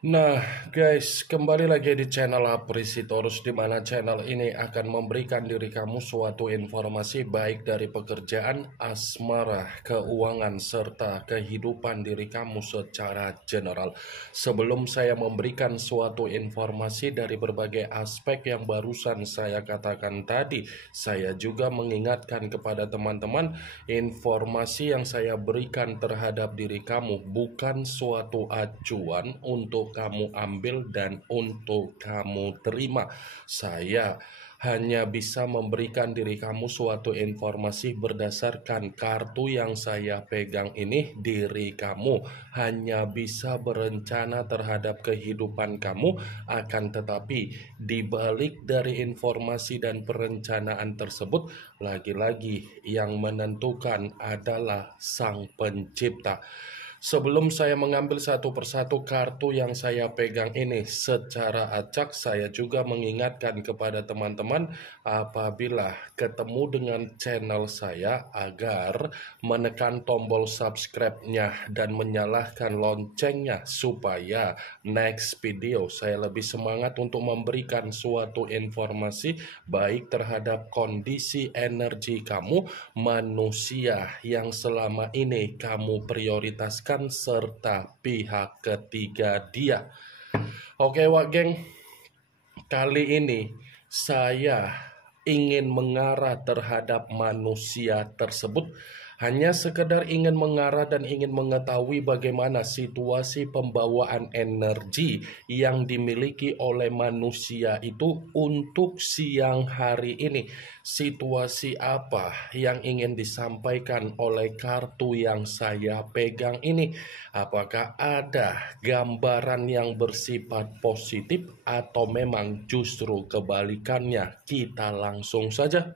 Nah, guys, kembali lagi di channel Aprisitorus, di mana channel ini akan memberikan diri kamu suatu informasi baik dari pekerjaan, asmara, keuangan, serta kehidupan diri kamu secara general. Sebelum saya memberikan suatu informasi dari berbagai aspek yang barusan saya katakan tadi, saya juga mengingatkan kepada teman-teman, informasi yang saya berikan terhadap diri kamu bukan suatu acuan untuk kamu ambil dan untuk kamu terima. Saya hanya bisa memberikan diri kamu suatu informasi berdasarkan kartu yang saya pegang ini. Diri kamu hanya bisa berencana terhadap kehidupan kamu, akan tetapi di balik dari informasi dan perencanaan tersebut, lagi-lagi yang menentukan adalah Sang Pencipta. Sebelum saya mengambil satu persatu kartu yang saya pegang ini secara acak, saya juga mengingatkan kepada teman-teman apabila ketemu dengan channel saya agar menekan tombol subscribe-nya dan menyalakan loncengnya supaya next video saya lebih semangat untuk memberikan suatu informasi baik terhadap kondisi energi kamu, manusia yang selama ini kamu prioritaskan, serta pihak ketiga dia. Oke wak geng, kali ini saya ingin mengarah terhadap manusia tersebut. Hanya sekedar ingin mengarah dan ingin mengetahui bagaimana situasi pembawaan energi yang dimiliki oleh manusia itu untuk siang hari ini. Situasi apa yang ingin disampaikan oleh kartu yang saya pegang ini? Apakah ada gambaran yang bersifat positif atau memang justru kebalikannya? Kita langsung saja.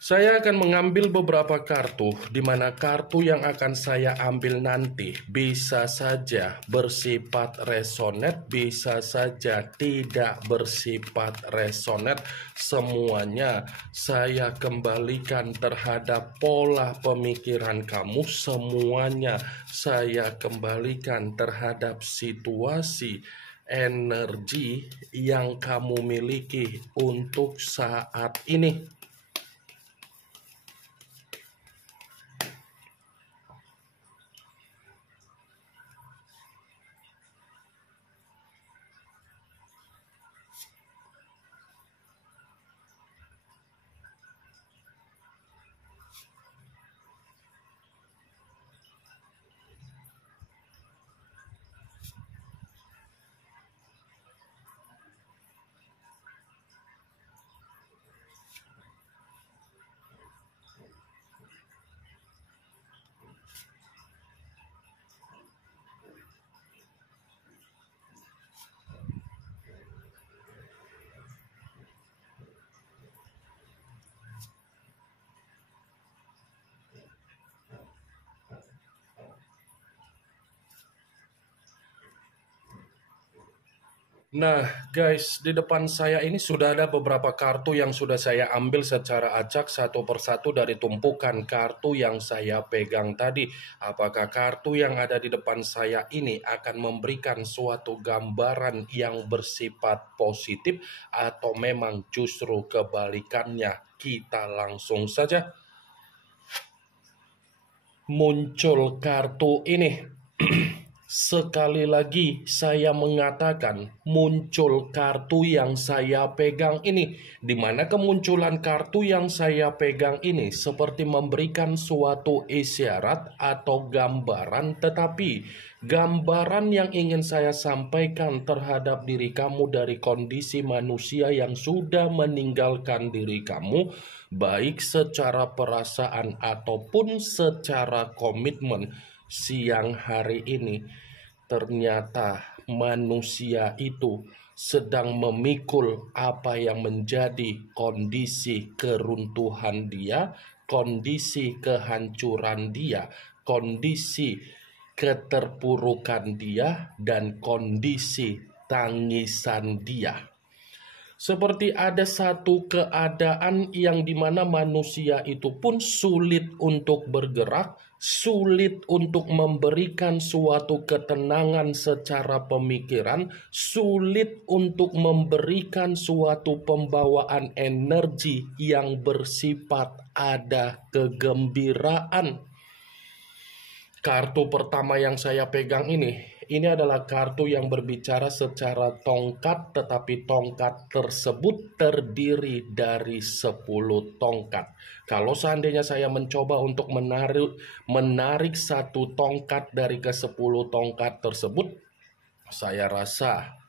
Saya akan mengambil beberapa kartu, di mana kartu yang akan saya ambil nanti bisa saja bersifat resonet, bisa saja tidak bersifat resonet. Semuanya saya kembalikan terhadap pola pemikiran kamu, semuanya saya kembalikan terhadap situasi energi yang kamu miliki untuk saat ini. Nah, guys, di depan saya ini sudah ada beberapa kartu yang sudah saya ambil secara acak satu persatu dari tumpukan kartu yang saya pegang tadi. Apakah kartu yang ada di depan saya ini akan memberikan suatu gambaran yang bersifat positif atau memang justru kebalikannya? Kita langsung saja. Muncul kartu ini. Sekali lagi saya mengatakan muncul kartu yang saya pegang ini, di mana kemunculan kartu yang saya pegang ini seperti memberikan suatu isyarat atau gambaran, tetapi gambaran yang ingin saya sampaikan terhadap diri kamu dari kondisi manusia yang sudah meninggalkan diri kamu, baik secara perasaan ataupun secara komitmen. Siang hari ini ternyata manusia itu sedang memikul apa yang menjadi kondisi keruntuhan dia, kondisi kehancuran dia, kondisi keterpurukan dia, dan kondisi tangisan dia. Seperti ada satu keadaan yang dimana manusia itu pun sulit untuk bergerak, sulit untuk memberikan suatu ketenangan secara pemikiran, sulit untuk memberikan suatu pembawaan energi yang bersifat ada kegembiraan. Kartu pertama yang saya pegang ini adalah kartu yang berbicara secara tongkat, tetapi tongkat tersebut terdiri dari 10 tongkat. Kalau seandainya saya mencoba untuk menarik satu tongkat dari ke-10 tongkat tersebut, saya rasa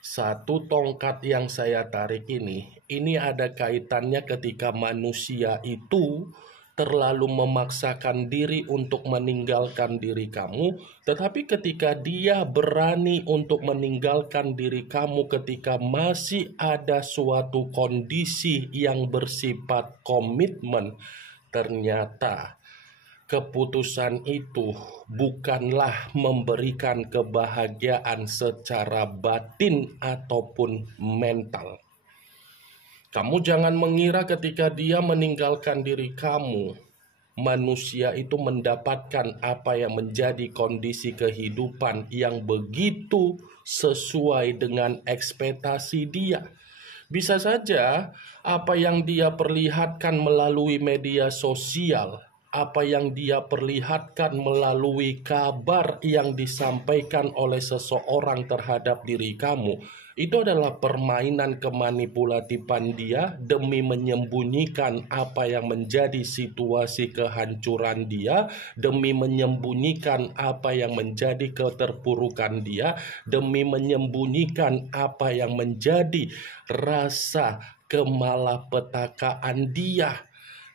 satu tongkat yang saya tarik ini ada kaitannya ketika manusia itu terlalu memaksakan diri untuk meninggalkan diri kamu, tetapi ketika dia berani untuk meninggalkan diri kamu ketika masih ada suatu kondisi yang bersifat komitmen, ternyata keputusan itu bukanlah memberikan kebahagiaan secara batin ataupun mental. Kamu jangan mengira ketika dia meninggalkan diri kamu, manusia itu mendapatkan apa yang menjadi kondisi kehidupan yang begitu sesuai dengan ekspektasi dia. Bisa saja apa yang dia perlihatkan melalui media sosial, apa yang dia perlihatkan melalui kabar yang disampaikan oleh seseorang terhadap diri kamu, itu adalah permainan kemanipulatifan dia demi menyembunyikan apa yang menjadi situasi kehancuran dia, demi menyembunyikan apa yang menjadi keterpurukan dia, demi menyembunyikan apa yang menjadi rasa kemalapetakaan dia.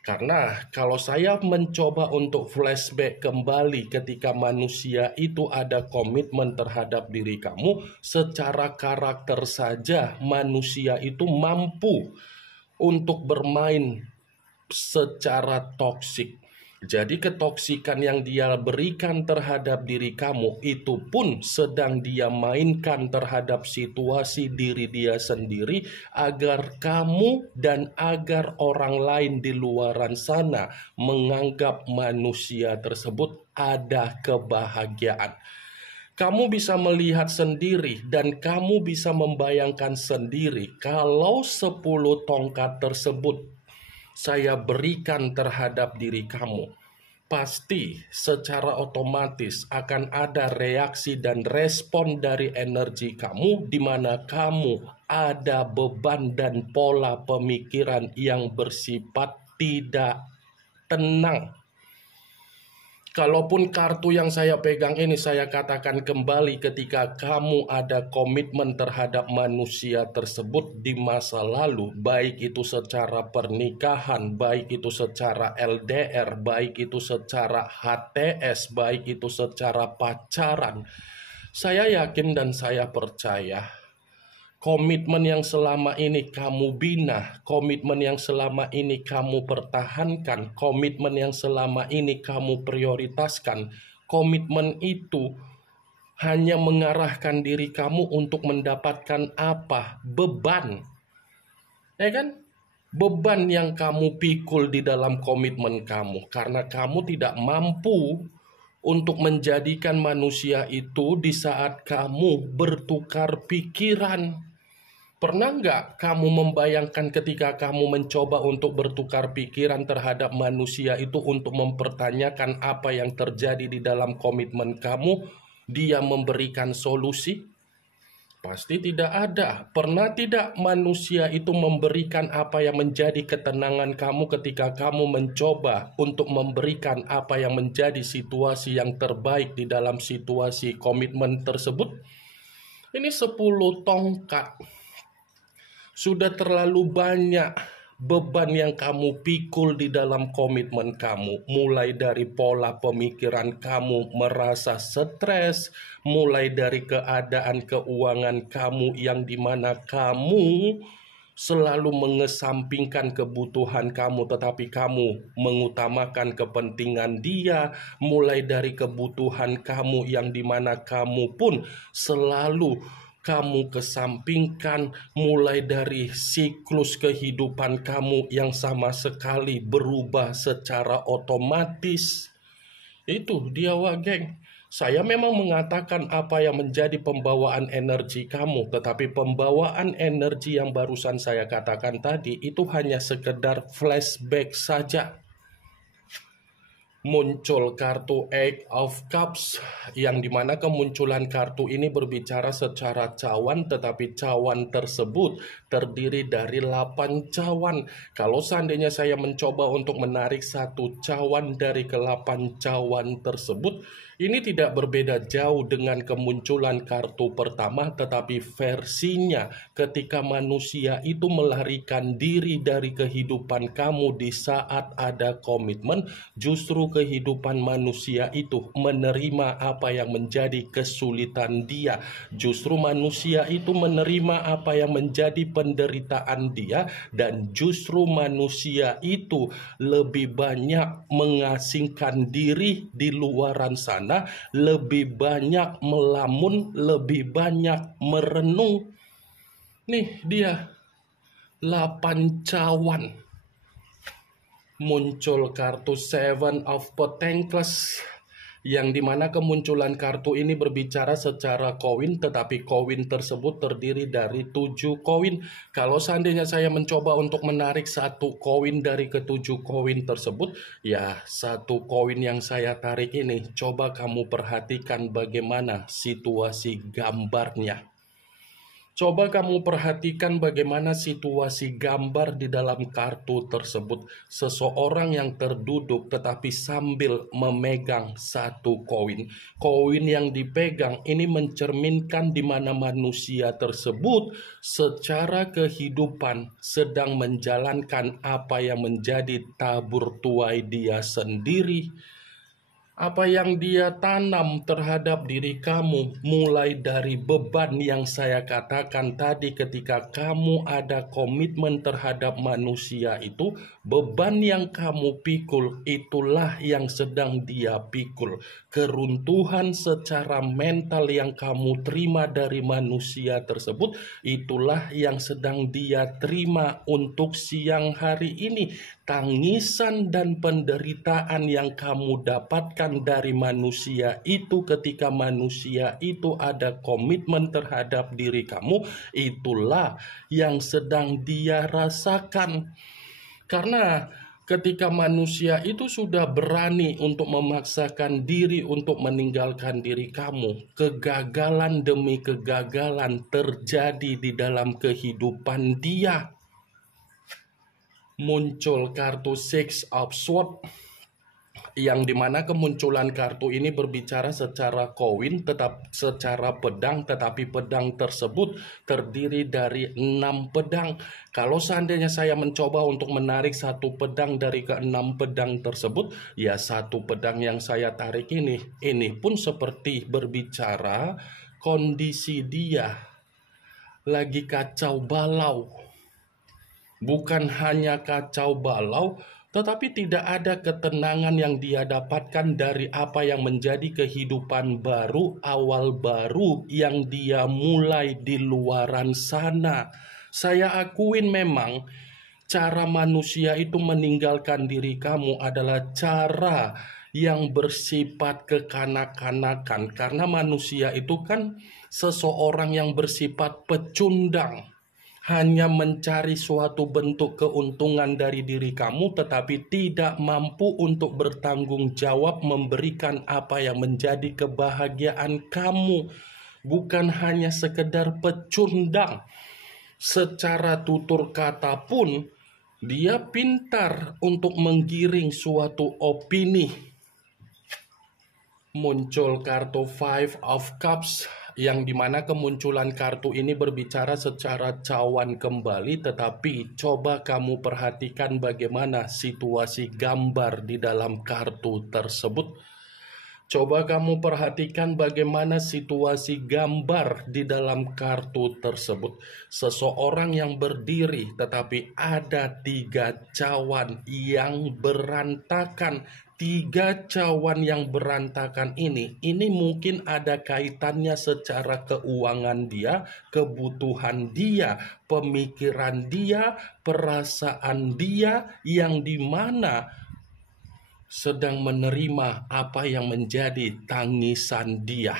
Karena kalau saya mencoba untuk flashback kembali ketika manusia itu ada komitmen terhadap diri kamu, secara karakter saja manusia itu mampu untuk bermain secara toksik. Jadi ketoksikan yang dia berikan terhadap diri kamu itu pun sedang dia mainkan terhadap situasi diri dia sendiri agar kamu dan agar orang lain di luaran sana menganggap manusia tersebut ada kebahagiaan. Kamu bisa melihat sendiri dan kamu bisa membayangkan sendiri kalau 10 tongkat tersebut saya berikan terhadap diri kamu, pasti secara otomatis akan ada reaksi dan respon dari energi kamu di mana kamu ada beban dan pola pemikiran yang bersifat tidak tenang. Kalaupun kartu yang saya pegang ini saya katakan kembali ketika kamu ada komitmen terhadap manusia tersebut di masa lalu, baik itu secara pernikahan, baik itu secara LDR, baik itu secara HTS, baik itu secara pacaran. Saya yakin dan saya percaya komitmen yang selama ini kamu bina, komitmen yang selama ini kamu pertahankan, komitmen yang selama ini kamu prioritaskan, komitmen itu hanya mengarahkan diri kamu untuk mendapatkan apa? Beban. Ya kan? Beban yang kamu pikul di dalam komitmen kamu karena kamu tidak mampu untuk menjadikan manusia itu di saat kamu bertukar pikiran. Pernah nggak kamu membayangkan ketika kamu mencoba untuk bertukar pikiran terhadap manusia itu untuk mempertanyakan apa yang terjadi di dalam komitmen kamu, dia memberikan solusi? Pasti tidak ada. Pernah tidak manusia itu memberikan apa yang menjadi ketenangan kamu ketika kamu mencoba untuk memberikan apa yang menjadi situasi yang terbaik di dalam situasi komitmen tersebut? Ini 10 tongkat. Sudah terlalu banyak beban yang kamu pikul di dalam komitmen kamu. Mulai dari pola pemikiran kamu merasa stres, mulai dari keadaan keuangan kamu yang dimana kamu selalu mengesampingkan kebutuhan kamu, tetapi kamu mengutamakan kepentingan dia, mulai dari kebutuhan kamu yang dimana kamu pun selalu kamu kesampingkan, mulai dari siklus kehidupan kamu yang sama sekali berubah secara otomatis. Itu dia, wah geng. Saya memang mengatakan apa yang menjadi pembawaan energi kamu, tetapi pembawaan energi yang barusan saya katakan tadi itu hanya sekedar flashback saja. Muncul kartu Eight of Cups, yang dimana kemunculan kartu ini berbicara secara cawan, tetapi cawan tersebut terdiri dari 8 cawan. Kalau seandainya saya mencoba untuk menarik satu cawan dari ke-8 cawan tersebut, ini tidak berbeda jauh dengan kemunculan kartu pertama, tetapi versinya ketika manusia itu melarikan diri dari kehidupan kamu di saat ada komitmen, justru kehidupan manusia itu menerima apa yang menjadi kesulitan dia. Justru manusia itu menerima apa yang menjadi penderitaan dia, dan justru manusia itu lebih banyak mengasingkan diri di luaran sana, lebih banyak melamun, lebih banyak merenung. Nih dia 8 cawan. Muncul kartu Seven of Pentacles, yang dimana kemunculan kartu ini berbicara secara koin, tetapi koin tersebut terdiri dari 7 koin. Kalau seandainya saya mencoba untuk menarik satu koin dari ke-7 koin tersebut, ya satu koin yang saya tarik ini, coba kamu perhatikan bagaimana situasi gambarnya. Coba kamu perhatikan bagaimana situasi gambar di dalam kartu tersebut. Seseorang yang terduduk tetapi sambil memegang satu koin. Koin yang dipegang ini mencerminkan di mana manusia tersebut secara kehidupan sedang menjalankan apa yang menjadi tabur tuai dia sendiri. Apa yang dia tanam terhadap diri kamu, mulai dari beban yang saya katakan tadi, ketika kamu ada komitmen terhadap manusia itu, beban yang kamu pikul itulah yang sedang dia pikul. Keruntuhan secara mental yang kamu terima dari manusia tersebut, itulah yang sedang dia terima untuk siang hari ini. Tangisan dan penderitaan yang kamu dapatkan dari manusia itu ketika manusia itu ada komitmen terhadap diri kamu, itulah yang sedang dia rasakan. Karena ketika manusia itu sudah berani untuk memaksakan diri untuk meninggalkan diri kamu, kegagalan demi kegagalan terjadi di dalam kehidupan dia. Muncul kartu Six of Swords, yang dimana kemunculan kartu ini berbicara secara koin, tetap secara pedang, tetapi pedang tersebut terdiri dari 6 pedang. Kalau seandainya saya mencoba untuk menarik satu pedang dari ke-6 pedang tersebut, ya satu pedang yang saya tarik ini pun seperti berbicara kondisi dia lagi kacau balau. Bukan hanya kacau balau, tetapi tidak ada ketenangan yang dia dapatkan dari apa yang menjadi kehidupan baru, awal baru yang dia mulai di luaran sana. Saya akuin memang cara manusia itu meninggalkan diri kamu adalah cara yang bersifat kekanak-kanakan. Karena manusia itu kan seseorang yang bersifat pecundang. Hanya mencari suatu bentuk keuntungan dari diri kamu, tetapi tidak mampu untuk bertanggung jawab memberikan apa yang menjadi kebahagiaan kamu. Bukan hanya sekedar pecundang. Secara tutur kata pun, dia pintar untuk menggiring suatu opini. Muncul kartu Five of Cups, yang dimana kemunculan kartu ini berbicara secara cawan kembali, tetapi coba kamu perhatikan bagaimana situasi gambar di dalam kartu tersebut. Coba kamu perhatikan bagaimana situasi gambar di dalam kartu tersebut. Seseorang yang berdiri, tetapi ada 3 cawan yang berantakan. Tiga cawan yang berantakan ini mungkin ada kaitannya secara keuangan dia, kebutuhan dia, pemikiran dia, perasaan dia, yang dimana sedang menerima apa yang menjadi tangisan dia.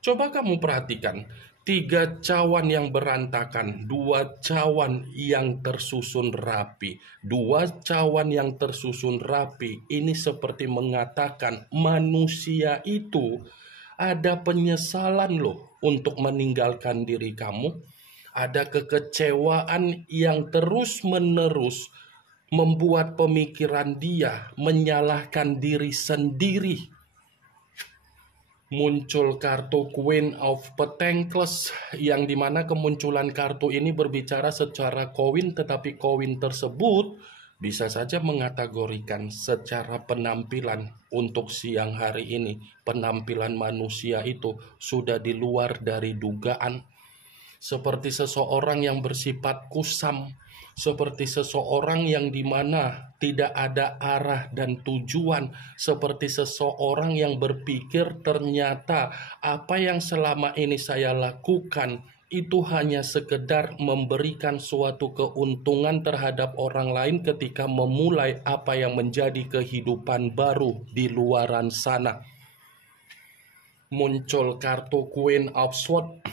Coba kamu perhatikan, tiga cawan yang berantakan, dua cawan yang tersusun rapi. Dua cawan yang tersusun rapi ini seperti mengatakan manusia itu ada penyesalan loh untuk meninggalkan diri kamu. Ada kekecewaan yang terus-menerus membuat pemikiran dia menyalahkan diri sendiri. Muncul kartu Queen of Pentacles, yang dimana kemunculan kartu ini berbicara secara koin, tetapi koin tersebut bisa saja mengategorikan secara penampilan untuk siang hari ini. Penampilan manusia itu sudah di luar dari dugaan. Seperti seseorang yang bersifat kusam, seperti seseorang yang dimana tidak ada arah dan tujuan, seperti seseorang yang berpikir ternyata apa yang selama ini saya lakukan itu hanya sekedar memberikan suatu keuntungan terhadap orang lain ketika memulai apa yang menjadi kehidupan baru di luaran sana. Muncul kartu Queen of Swords,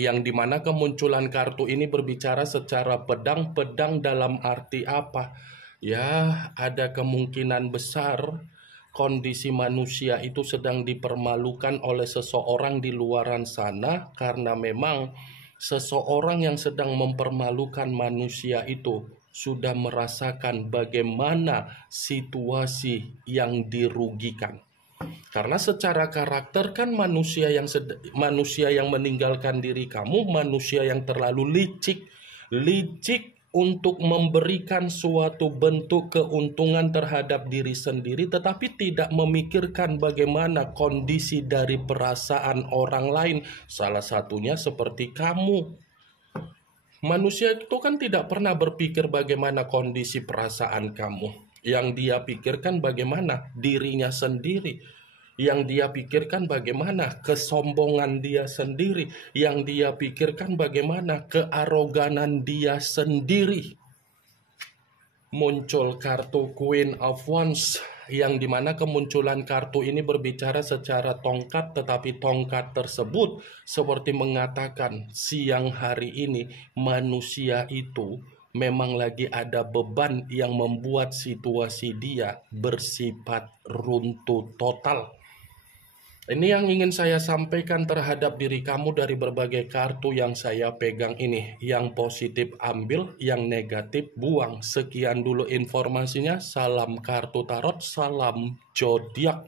yang dimana kemunculan kartu ini berbicara secara pedang dalam arti apa? Ya, ada kemungkinan besar kondisi manusia itu sedang dipermalukan oleh seseorang di luaran sana, karena memang seseorang yang sedang mempermalukan manusia itu sudah merasakan bagaimana situasi yang dirugikan. Karena secara karakter kan manusia yang meninggalkan diri kamu, manusia yang terlalu licik untuk memberikan suatu bentuk keuntungan terhadap diri sendiri, tetapi tidak memikirkan bagaimana kondisi dari perasaan orang lain. Salah satunya seperti kamu. Manusia itu kan tidak pernah berpikir bagaimana kondisi perasaan kamu. Yang dia pikirkan bagaimana dirinya sendiri. Yang dia pikirkan bagaimana kesombongan dia sendiri. Yang dia pikirkan bagaimana kearoganan dia sendiri. Muncul kartu Queen of Wands, yang dimana kemunculan kartu ini berbicara secara tongkat, tetapi tongkat tersebut seperti mengatakan siang hari ini manusia itu memang lagi ada beban yang membuat situasi dia bersifat runtuh total. Ini yang ingin saya sampaikan terhadap diri kamu dari berbagai kartu yang saya pegang ini. Yang positif ambil, yang negatif buang. Sekian dulu informasinya. Salam kartu tarot, salam zodiak.